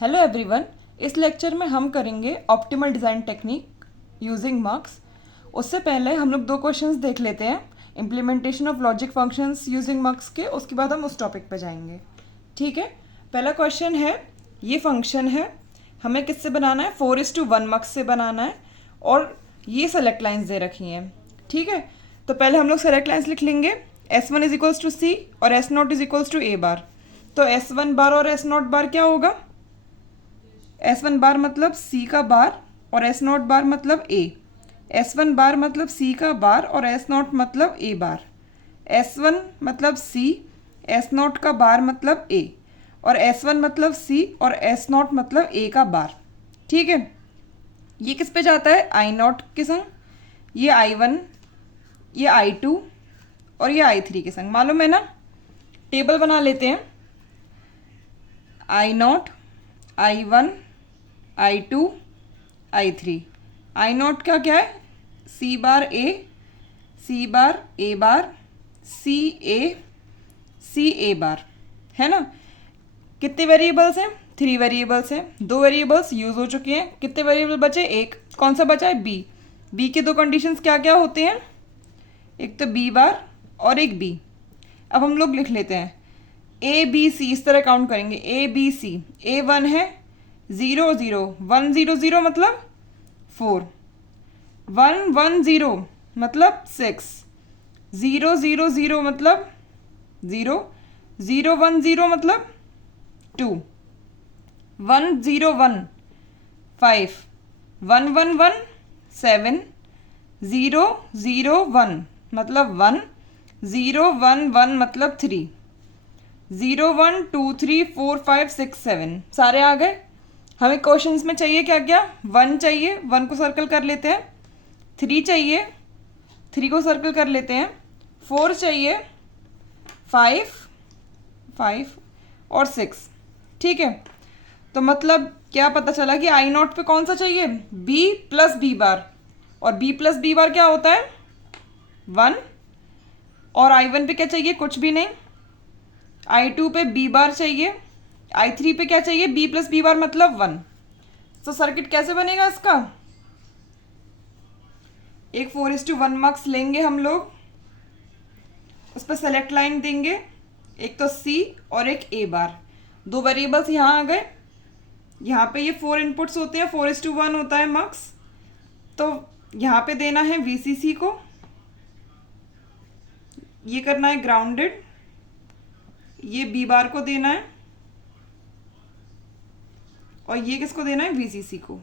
Hello everyone. इस lecture में हम करेंगे optimal design technique using mux. उससे पहले हम लोग 2 क्वेश्चंस देख लेते हैं, implementation of logic functions using mux के। उसके बाद हम उस टॉपिक पे जाएंगे। ठीक है, पहला क्वेश्चन है, ये फंक्शन है, हमें किससे बनाना है? 4:1 मक्स से बनाना है और ये सेलेक्ट लाइन्स दे रखी हैं। ठीक है, तो पहले हम लोग सेलेक्ट लाइन्स लिख लेंगे। S1 is equals to C और S0 is equals to A bar. तो S1 बार और S0 बार क्या होगा? S1 बार मतलब C का बार और S0 बार मतलब A। S1 बार मतलब C का बार और S0 मतलब A बार। S1 मतलब C, S0 का बार मतलब A और S1 मतलब C और S0 मतलब A का बार। ठीक है, ये किस पे जाता है? I0 के संग, ये I1, ये I2 और ये I3 के संग। मालूम है ना? टेबल बना लेते हैं। I0, I1, I2, I3। I0 का क्या है? C bar A, C bar A bar, C A, C A बार, है ना? कितने वेरिएबल्स हैं? 3 वेरिएबल्स हैं। 2 वेरिएबल्स यूज हो चुके हैं। कितने वेरिएबल बचे? एक। कौन सा बचा है? B। B के 2 कंडीशंस क्या क्या होते हैं? एक तो B बार और एक B। अब हम लोग लिख लेते हैं A B C, इस तरह काउंट करेंगे। A B C, A1 है 0 0 1 0 0 मतलब 4, 1 1 0 मतलब 6, 0 0 0 मतलब 0, 0 1 0 मतलब 2, 1 0 1 5, 1 1 1 7, 0 0 1 मतलब 1, 0 1 1 मतलब 3, 0 1 2 3 4 5 6 7 सारे आ गए। हमें क्वेश्चंस में चाहिए क्या क्या? 1 चाहिए, 1 को सर्कल कर लेते हैं। 3 चाहिए, 3 को सर्कल कर लेते हैं। 4 चाहिए, 5 5 और 6। ठीक है, तो मतलब क्या पता चला कि I0 पे कौन सा चाहिए? B प्लस B बार। और B प्लस B बार क्या होता है? 1। और I1 पे क्या चाहिए? कुछ भी नहीं। I2 पे B बार चाहिए। I3 पे क्या चाहिए? B प्लस B बार मतलब 1। तो सर्किट कैसे बनेगा इसका? एक 4:1 मार्क्स लेंगे हम लोग, उस पर सेलेक्ट लाइन देंगे, एक तो C और एक A बार। 2 वेरिएबल्स यहाँ आ गए। यहाँ पे ये 4 इनपुट्स होते हैं, 4:1 होता है मार्क्स। तो यहाँ पे देना है VCC को, ये करना है ग्राउंडेड, ये B बार को देना है और ये किसको देना है? VCC को,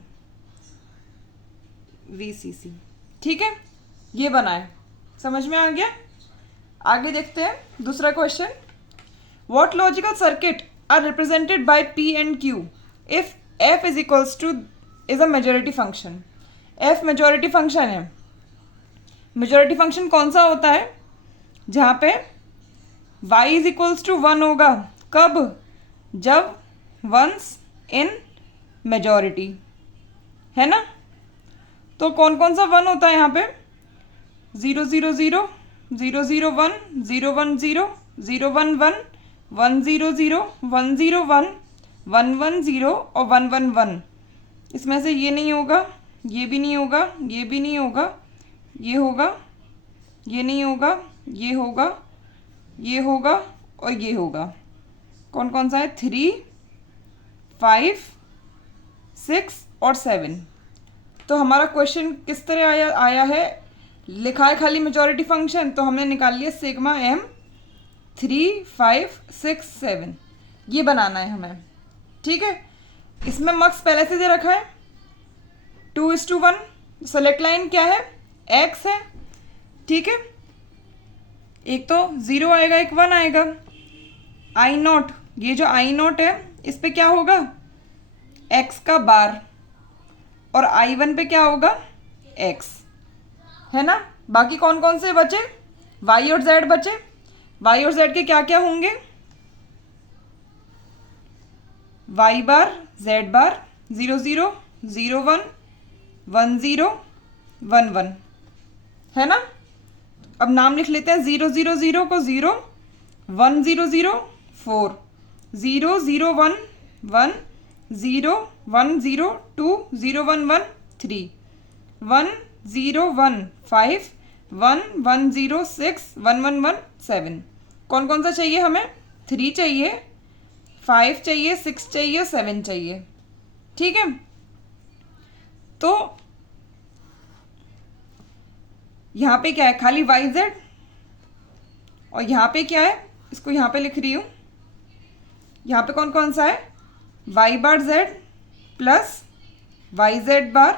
VCC। ठीक है, ये बना है। समझ में आ गया? आगे देखते हैं दूसरा question. What logical circuit are represented by P and Q if F is equals to is a majority function. F majority function है। मेजॉरिटी फंक्शन कौन सा होता है? जहाँ पे y इज इक्वल्स टू 1 होगा। कब? जब वंस इन मेजॉरिटी, है ना? तो कौन कौन सा 1 होता है यहाँ पे? 0 0 0, 0 0 1, 0 1 0, 0 1 1, 1 0 0, 1 0 1, 1 1 0 और 1 1 1। इसमें से ये नहीं होगा, ये भी नहीं होगा, ये भी नहीं होगा, ये होगा, ये नहीं होगा, ये होगा, ये होगा और ये होगा। कौन कौन सा है? 3 5 6 और 7। तो हमारा क्वेश्चन किस तरह आया है? लिखा है खाली मेजॉरिटी फंक्शन, तो हमने निकाल लिया सिग्मा M 3 5 6 7। ये बनाना है हमें। ठीक है, इसमें मार्क्स पहले से दे रखा है 2:1। सेलेक्ट लाइन क्या है? X है। ठीक है, एक तो 0 आएगा, एक 1 आएगा। I0, ये जो I0 है इस पे क्या होगा? X का बार। और I1 पे क्या होगा? X, है ना? बाकी कौन कौन से बचे? Y और Z बचे। Y और Z के क्या क्या होंगे? Y बार, Z बार, 0 0 0 1 1 0 1 1, है ना? अब नाम लिख लेते हैं। 0 0 0 को 0, 1 0 0 4, 0 0 1 1, 0 1 0 2 0 1 1 3 1 0 1 5 1 1 0 6 1 1 1 7। कौन कौन सा चाहिए हमें? 3 चाहिए, 5 चाहिए, 6 चाहिए, 7 चाहिए। ठीक है, तो यहाँ पे क्या है? खाली वाई जेड। और यहाँ पे क्या है? इसको यहाँ पे लिख रही हूँ। यहाँ पे कौन कौन सा है? Y bar z plus y Z बार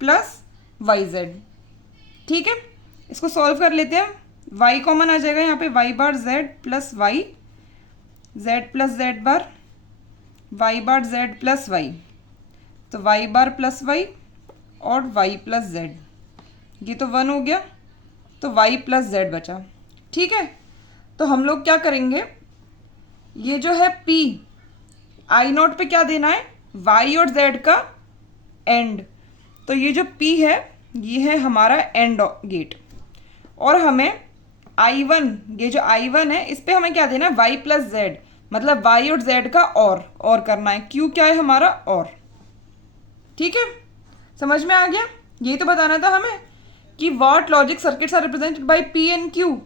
प्लस वाई जेड। ठीक है, इसको सॉल्व कर लेते हैं। वाई कॉमन आ जाएगा यहाँ पे, y bar z plus y, z plus z bar, y bar z plus y, तो वाई बार प्लस वाई और वाई प्लस जेड, ये तो 1 हो गया, तो वाई प्लस जेड बचा। ठीक है, तो हम लोग क्या करेंगे, ये जो है P आई नोट पे क्या देना है? y और z का एंड। तो ये जो P है ये है हमारा एंड गेट, और हमें I1, ये जो I1 है इस पे हमें क्या देना है? y प्लस जेड, मतलब y और z का और करना है। Q क्या है हमारा? और। ठीक है, समझ में आ गया? यही तो बताना था हमें कि what logic circuits are represented by P and Q।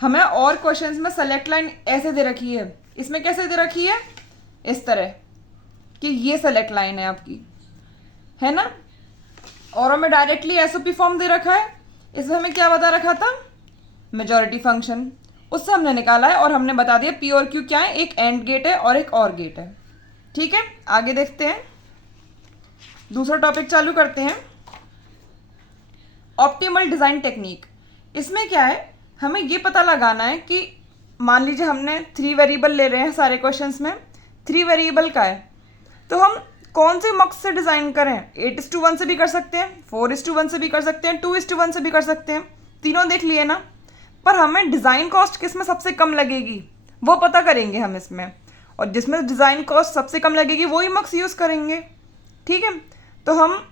हमें और क्वेश्चंस में सेलेक्ट लाइन ऐसे दे रखी है, इसमें कैसे दे रखी है? इस तरह कि ये सेलेक्ट लाइन है आपकी, है ना। और हमें डायरेक्टली एसओपी फॉर्म दे रखा है, इसमें हमें क्या बता रखा था? मेजॉरिटी फंक्शन, उससे हमने निकाला है और हमने बता दिया पी और क्यू क्या है, एक एंड गेट है और एक और गेट है। ठीक है, आगे देखते हैं, दूसरा टॉपिक चालू करते हैं, ऑप्टिमल डिजाइन टेक्निक। इसमें क्या है, हमें ये पता लगाना है कि मान लीजिए हमने 3 वेरिएबल ले रहे हैं सारे क्वेश्चंस में, 3 वेरिएबल का है, तो हम कौन से मक्स से डिज़ाइन करें? 8:1 से भी कर सकते हैं, 4:1 से भी कर सकते हैं, 2:1 से भी कर सकते हैं, तीनों देख लिए ना। पर हमें डिज़ाइन कॉस्ट किस में सबसे कम लगेगी वो पता करेंगे हम इसमें, और जिसमें डिज़ाइन कॉस्ट सबसे कम लगेगी वही मक्स यूज़ करेंगे। ठीक है, तो हम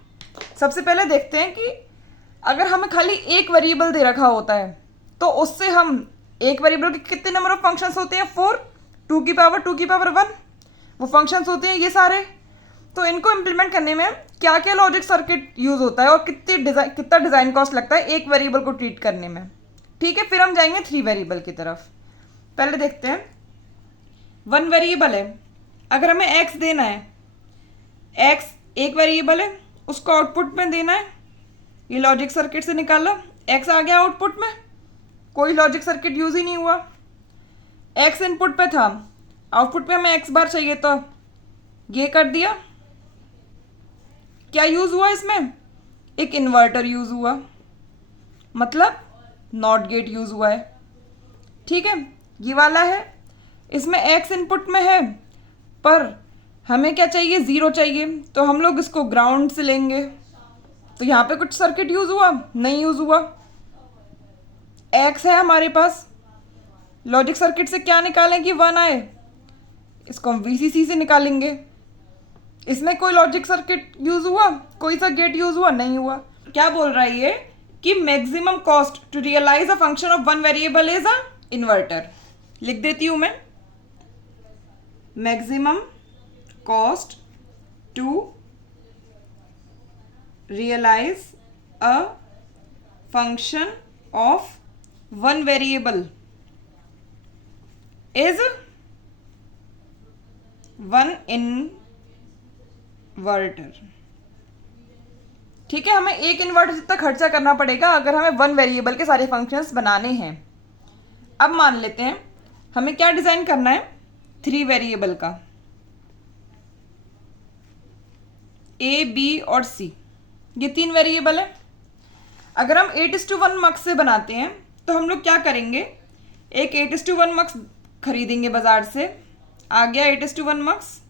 सबसे पहले देखते हैं कि अगर हमें खाली एक वेरिएबल दे रखा होता है तो उससे हम एक वेरिएबल के कितने नंबर ऑफ फंक्शंस होते हैं? 4, 2 की पावर 1 वो फंक्शंस होते हैं ये सारे। तो इनको इम्प्लीमेंट करने में क्या क्या लॉजिक सर्किट यूज़ होता है और कितना डिज़ाइन कॉस्ट लगता है एक वेरिएबल को ट्रीट करने में। ठीक है, फिर हम जाएंगे 3 वेरिएबल की तरफ। पहले देखते हैं, 1 वेरिएबल है, अगर हमें x देना है, x एक वेरिएबल है, उसको आउटपुट में देना है। ये लॉजिक सर्किट से निकाला, x आ गया आउटपुट में, कोई लॉजिक सर्किट यूज ही नहीं हुआ। x इनपुट पे था, आउटपुट पे हमें x बार चाहिए तो ये कर दिया। क्या यूज हुआ इसमें? एक इन्वर्टर यूज हुआ, मतलब नॉट गेट यूज हुआ है। ठीक है, ये वाला है, इसमें x इनपुट में है पर हमें क्या चाहिए? 0 चाहिए, तो हम लोग इसको ग्राउंड से लेंगे। तो यहाँ पे कुछ सर्किट यूज हुआ? नहीं यूज हुआ। x है हमारे पास, लॉजिक सर्किट से क्या निकालें कि 1 आए? इसको हम VCC से निकालेंगे। इसमें कोई लॉजिक सर्किट यूज हुआ? कोई सा गेट यूज हुआ? नहीं हुआ। क्या बोल रहा है ये कि maximum cost to realize a function of 1 variable is a inverter. लिख देती हूं मैं, maximum cost to realize a function of 1 variable is 1 inverter. ठीक है, हमें एक इन्वर्टर जितना खर्चा करना पड़ेगा अगर हमें 1 वेरिएबल के सारे फंक्शंस बनाने हैं। अब मान लेते हैं हमें क्या डिजाइन करना है? 3 वेरिएबल का, A, B और C, ये 3 वेरिएबल है। अगर हम 8:1 मक्स से बनाते हैं तो हम लोग क्या करेंगे? एक 8:1 मक्स खरीदेंगे बाजार से, आ गया 8:1 मक्स।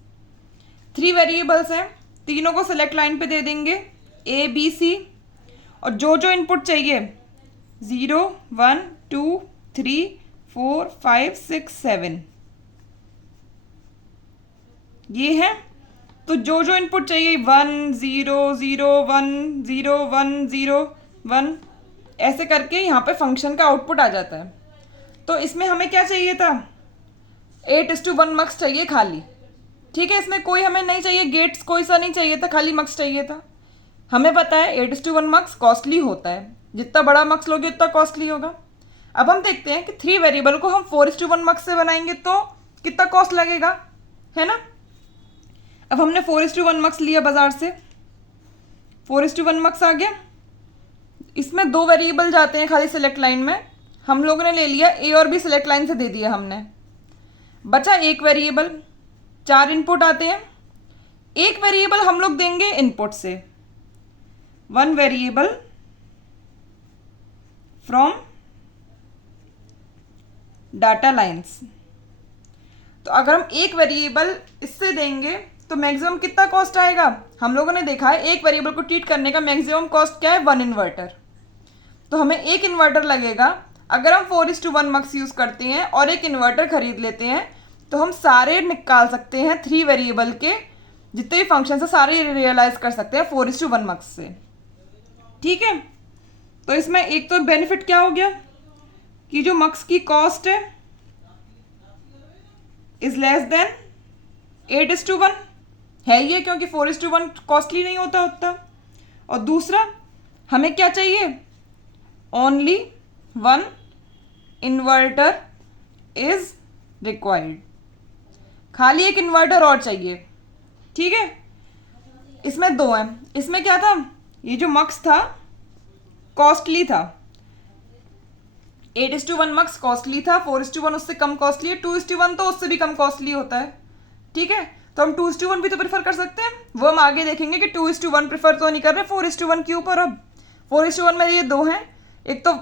3 वेरिएबल्स हैं, तीनों को सेलेक्ट लाइन पे दे देंगे A, B, C, और जो जो इनपुट चाहिए 0, 1, 2, 3, 4, 5, 6, 7 ये है। तो जो जो इनपुट चाहिए 1, 0, 0, 1, 0, 1, 0, 1 ऐसे करके यहाँ पे फंक्शन का आउटपुट आ जाता है। तो इसमें हमें क्या चाहिए था? 8:1 मक्स चाहिए खाली। ठीक है, इसमें कोई हमें नहीं चाहिए गेट्स, कोई सा नहीं चाहिए था, खाली मक्स चाहिए था। हमें पता है 8:1 मक्स कॉस्टली होता है, जितना बड़ा मक्स लोगे उतना कॉस्टली होगा। अब हम देखते हैं कि 3 वेरिएबल को हम 4:1 मक्स से बनाएंगे तो कितना कॉस्ट लगेगा, है ना। अब हमने 4:1 मक्स लिया बाजार से, 4:1 मक्स आ गया। इसमें 2 वेरिएबल जाते हैं खाली सिलेक्ट लाइन में, हम लोगों ने ले लिया ए और बी सिलेक्ट लाइन से दे दिया हमने, बचा एक वेरिएबल। 4 इनपुट आते हैं, एक वेरिएबल हम लोग देंगे इनपुट से, 1 वेरिएबल फ्रॉम डाटा लाइन्स। तो अगर हम एक वेरिएबल इससे देंगे तो मैक्सिमम कितना कॉस्ट आएगा, हम लोगों ने देखा है एक वेरिएबल को ट्रीट करने का मैक्सिमम कॉस्ट क्या है, 1 इन्वर्टर। तो हमें एक इन्वर्टर लगेगा। अगर हम 4:1 मक्स यूज़ करते हैं और एक इन्वर्टर खरीद लेते हैं तो हम सारे निकाल सकते हैं 3 वेरिएबल के जितने भी फंक्शन है सारे रियलाइज कर सकते हैं 4:1 मक्स से। ठीक है, तो इसमें एक तो बेनिफिट क्या हो गया कि जो मक्स की कॉस्ट है इज लेस देन 8:1 है ये, क्योंकि 4:1 कॉस्टली नहीं होता उतना। और दूसरा हमें क्या चाहिए, ओनली 1 इन्वर्टर इज रिक्वायर्ड, खाली एक इन्वर्टर और चाहिए। ठीक है, इसमें 2 हैं। इसमें क्या था, ये जो मक्स था कॉस्टली था, 8:1 मक्स कॉस्टली था, 4:1 उससे कम कॉस्टली है, 2:1 तो उससे भी कम कॉस्टली होता है। ठीक है, तो हम 2:1 भी तो प्रेफर कर सकते हैं, वो हम आगे देखेंगे कि 2:1 प्रेफर तो नहीं कर रहे 4:1 के ऊपर। अब 4:1 में ये 2 हैं, एक तो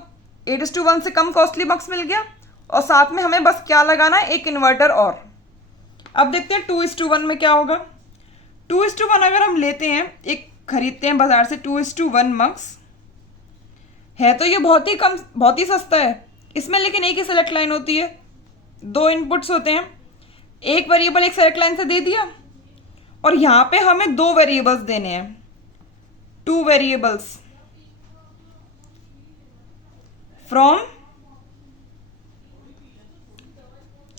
8:1 से कम कॉस्टली मक्स मिल गया और साथ में हमें बस क्या लगाना है, एक इन्वर्टर और। अब देखते हैं 2:1 में क्या होगा। 2:1 अगर हम लेते हैं, एक खरीदते हैं बाजार से 2:1 मक्स, है तो ये बहुत ही कम, बहुत ही सस्ता है। इसमें लेकिन एक ही सेलेक्ट लाइन होती है, 2 इनपुट्स होते हैं, एक वेरिएबल एक सेलेक्ट लाइन से दे दिया और यहाँ पे हमें 2 वेरिएबल्स देने हैं, 2 वेरिएबल्स फ्रॉम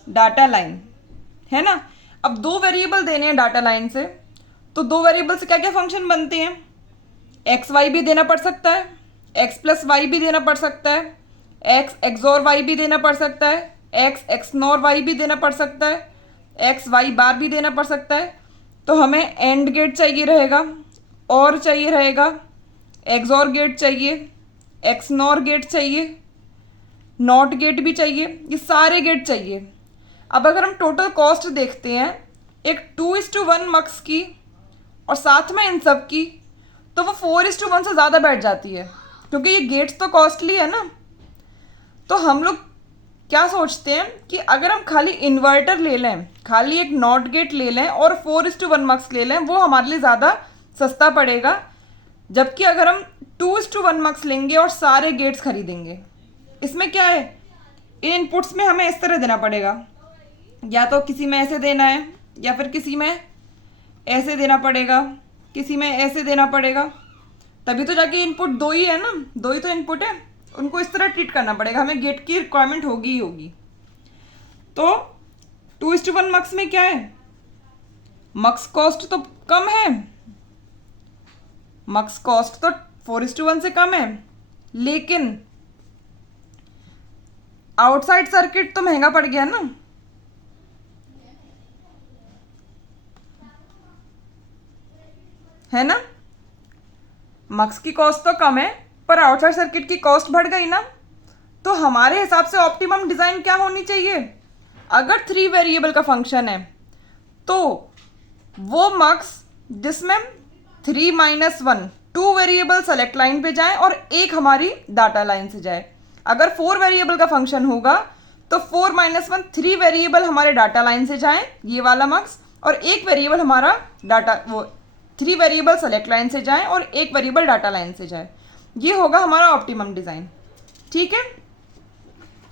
डाटा लाइन, है ना। अब 2 वेरिएबल देने हैं डाटा लाइन से, तो 2 वेरिएबल से क्या क्या फंक्शन बनते हैं, एक्स वाई भी देना पड़ सकता है, एक्स प्लस वाई भी देना पड़ सकता है, एक्स एक्सोर वाई भी देना पड़ सकता है, एक्स एक्सनोर वाई भी देना पड़ सकता है, एक्स वाई बार भी देना पड़ सकता है। तो हमें एंड गेट चाहिए रहेगा, और चाहिए रहेगा, एक्सोर गेट चाहिए, एक्सनोर गेट चाहिए, नॉट गेट भी चाहिए, ये सारे गेट चाहिए। अब अगर हम टोटल कॉस्ट देखते हैं एक 2:1 मक्स की और साथ में इन सब की, तो वो 4:1 से ज़्यादा बैठ जाती है, क्योंकि ये गेट्स तो कॉस्टली है ना। तो हम लोग क्या सोचते हैं कि अगर हम खाली इन्वर्टर ले लें, खाली एक नॉट गेट ले लें और 4:1 मक्स ले लें, वो हमारे लिए ज़्यादा सस्ता पड़ेगा। जबकि अगर हम 2:1 मक्स लेंगे और सारे गेट्स खरीदेंगे, इसमें क्या है, इन इनपुट्स में हमें इस तरह देना पड़ेगा, या तो किसी में ऐसे देना है या फिर किसी में ऐसे देना पड़ेगा, किसी में ऐसे देना पड़ेगा, तभी तो जाके इनपुट 2 ही है ना, 2 ही तो इनपुट है, उनको इस तरह ट्रीट करना पड़ेगा, हमें गेट की रिक्वायरमेंट होगी ही होगी। तो 2:1 मक्स में क्या है, मक्स कॉस्ट तो कम है, मक्स कॉस्ट तो 4:1 से कम है, लेकिन आउटसाइड सर्किट तो महंगा पड़ गया ना। है ना, मक्स की कॉस्ट तो कम है पर आउटसाइड सर्किट की कॉस्ट बढ़ गई ना। तो हमारे हिसाब से ऑप्टिमम डिज़ाइन क्या होनी चाहिए, अगर 3 वेरिएबल का फंक्शन है तो वो मक्स जिसमें 3-1 2 वेरिएबल सेलेक्ट लाइन पे जाए और एक हमारी डाटा लाइन से जाए। अगर 4 वेरिएबल का फंक्शन होगा तो 4-1 3 वेरिएबल हमारे डाटा लाइन से जाएं, ये वाला मक्स, और एक वेरिएबल हमारा डाटा, वो 3 वेरिएबल सेलेक्ट लाइन से जाएं और एक वेरिएबल डाटा लाइन से जाए। ये होगा हमारा ऑप्टिमम डिज़ाइन। ठीक है,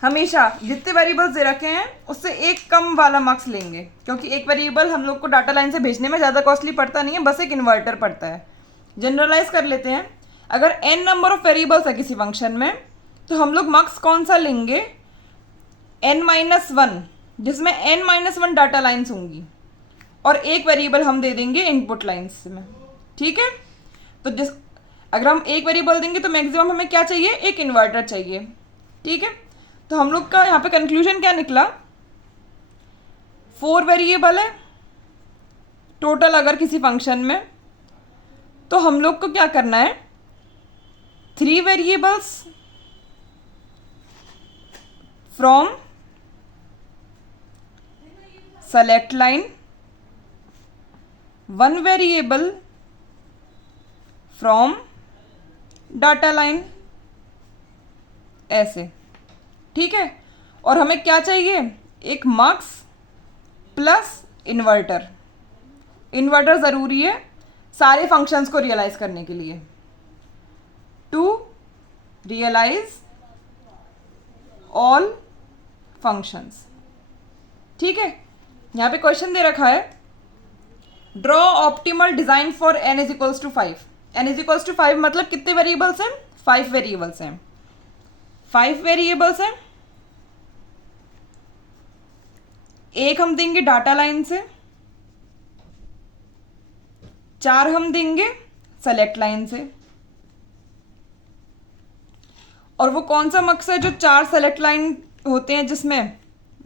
हमेशा जितने वेरिएबल्स दे रखे हैं उससे एक कम वाला मक्स लेंगे, क्योंकि एक वेरिएबल हम लोग को डाटा लाइन से भेजने में ज़्यादा कॉस्टली पड़ता नहीं है, बस एक इन्वर्टर पड़ता है। जनरलाइज कर लेते हैं, अगर n नंबर ऑफ वेरिएबल्स है किसी फंक्शन में तो हम लोग मक्स कौन सा लेंगे, n-1, जिसमें n-1 डाटा लाइन्स होंगी और एक वेरिएबल हम दे देंगे इनपुट लाइन्स में, ठीक है। तो अगर हम एक वेरिएबल देंगे तो मैक्सिमम हमें क्या चाहिए, एक इन्वर्टर चाहिए, ठीक है। तो हम लोग का यहाँ पे कंक्लूजन क्या निकला, 4 वेरिएबल है टोटल अगर किसी फंक्शन में, तो हम लोग को क्या करना है, 3 variables from select line, 1 variable from data line, ऐसे, ठीक है। और हमें क्या चाहिए, एक मक्स प्लस इन्वर्टर। इन्वर्टर ज़रूरी है सारे फंक्शंस को रियलाइज करने के लिए, टू रियलाइज ऑल फंक्शंस, ठीक है। यहाँ पे क्वेश्चन दे रखा है, draw optimal design for n is equals to 5। n is equals to 5 मतलब कितने वेरिएबल्स हैं, 5 वेरिएबल्स हैं। 5 वेरिएबल्स हैं, एक हम देंगे डाटा लाइन से, 4 हम देंगे सेलेक्ट लाइन से। और वो कौन सा मक्स है जो 4 सेलेक्ट लाइन होते हैं जिसमें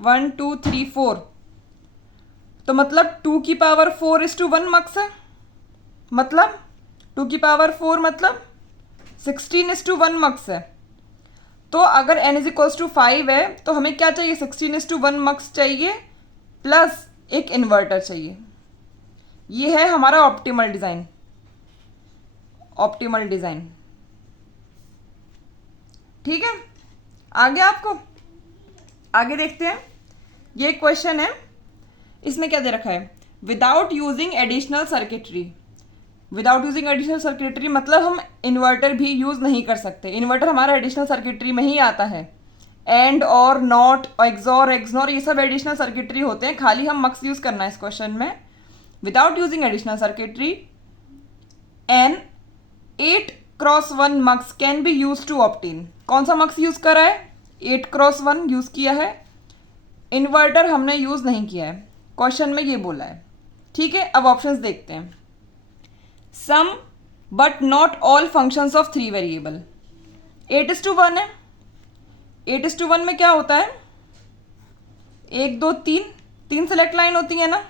1 2 3 4, तो मतलब 2 की पावर 4 इज टू 1 मक्स है, मतलब 2 की पावर 4 मतलब 16 इज टू 1 मक्स है। तो अगर n इज इक्वल्स टू 5 है तो हमें क्या चाहिए, 16 इज टू 1 मक्स चाहिए प्लस एक इन्वर्टर चाहिए। ये है हमारा ऑप्टिमल डिज़ाइन, ऑप्टिमल डिज़ाइन, ठीक है। आगे आपको आगे देखते हैं, ये क्वेश्चन है, इसमें क्या दे रखा है, without using additional circuitry. Without using additional circuitry मतलब हम इन्वर्टर भी यूज़ नहीं कर सकते, इन्वर्टर हमारा एडिशनल सर्किटरी में ही आता है। एंड और नॉट, एक्सॉर, एक्सनॉर, ये सब एडिशनल सर्किटरी होते हैं, खाली हम मक्स यूज़ करना है इस क्वेश्चन में। Without using additional circuitry an 8x1 mux can be use to obtain. कौन सा मक्स यूज़ करा है, 8x1 यूज़ किया है, इन्वर्टर हमने यूज़ नहीं किया है, क्वेश्चन में ये बोला है, ठीक है। अब ऑप्शंस देखते हैं, some but not all functions of 3 variable. 8:1 है, 8:1 में क्या होता है, 1 2 3 सेलेक्ट लाइन होती है ना,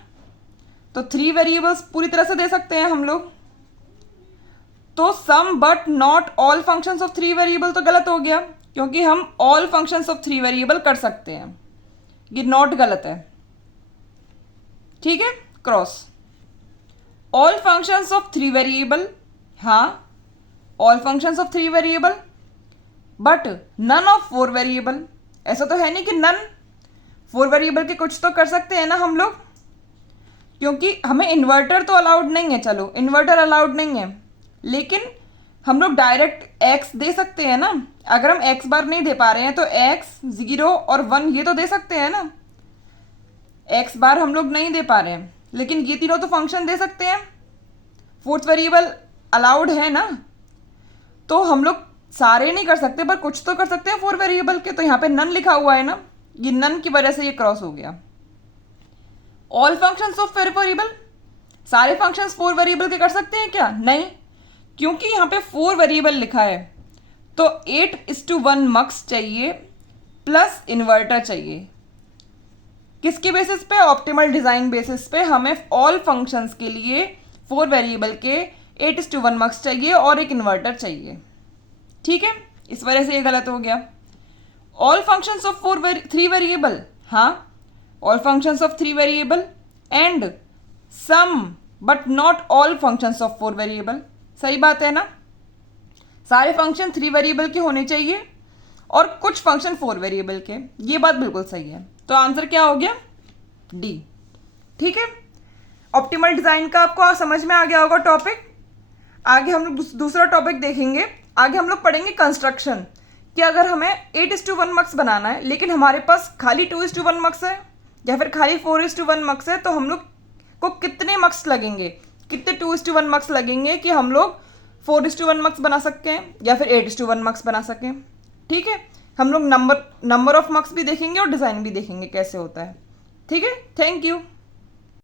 तो 3 वेरिएबल्स पूरी तरह से दे सकते हैं हम लोग। तो some but not all functions of 3 variable तो गलत हो गया, क्योंकि हम ऑल फंक्शंस ऑफ 3 वेरिएबल कर सकते हैं, ये नॉट गलत है, ठीक है। Cross all functions of 3 variable, हाँ all functions of 3 variable, but none of 4 variable. ऐसा तो है नहीं कि नन 4 वेरिएबल के कुछ तो कर सकते हैं ना हम लोग, क्योंकि हमें इन्वर्टर तो अलाउड नहीं है, चलो इन्वर्टर अलाउड नहीं है, लेकिन हम लोग डायरेक्ट x दे सकते हैं ना। अगर हम x बार नहीं दे पा रहे हैं तो x 0 और 1 ये तो दे सकते हैं ना, x बार हम लोग नहीं दे पा रहे हैं, लेकिन ये तीनों तो फंक्शन दे सकते हैं, 4th वेरिएबल अलाउड है ना। तो हम लोग सारे नहीं कर सकते पर कुछ तो कर सकते हैं 4 वेरिएबल के, तो यहाँ पे नन लिखा हुआ है ना, ये नन की वजह से ये क्रॉस हो गया। ऑल फंक्शंस ऑफ 4 वेरिएबल, सारे फंक्शंस 4 वेरिएबल के कर सकते हैं क्या, नहीं, क्योंकि यहाँ पे 4 वेरिएबल लिखा है, तो 8:1 मक्स चाहिए प्लस इन्वर्टर चाहिए। किसके बेसिस पे, ऑप्टिमल डिज़ाइन बेसिस पे हमें ऑल फंक्शंस के लिए 4 वेरिएबल के 8:1 मक्स चाहिए और एक इन्वर्टर चाहिए, ठीक है। इस वजह से ये गलत हो गया। ऑल फंक्शंस ऑफ 3 वेरिएबल, हाँ all functions of 3 variable, and some but not all functions of 4 variable, सही बात है ना। सारे फंक्शन 3 वेरिएबल के होने चाहिए और कुछ फंक्शन 4 वेरिएबल के, ये बात बिल्कुल सही है। तो आंसर क्या हो गया, डी, ठीक है। ऑप्टिमल डिज़ाइन का आपको समझ में आ गया होगा टॉपिक। आगे हम लोग दूसरा टॉपिक देखेंगे, आगे हम लोग पढ़ेंगे कंस्ट्रक्शन, कि अगर हमें 8:1 मक्स बनाना है लेकिन हमारे पास खाली 2:1 मक्स है या फिर खाली 4:1 मक्स है, तो हम लोग को कितने मक्स लगेंगे, कितने 2:1 मक्स लगेंगे कि हम लोग 4:1 मक्स बना सकते हैं या फिर 8:1 मक्स बना सकें, ठीक है। हम लोग नंबर ऑफ मक्स भी देखेंगे और डिज़ाइन भी देखेंगे कैसे होता है, ठीक है। Thank you.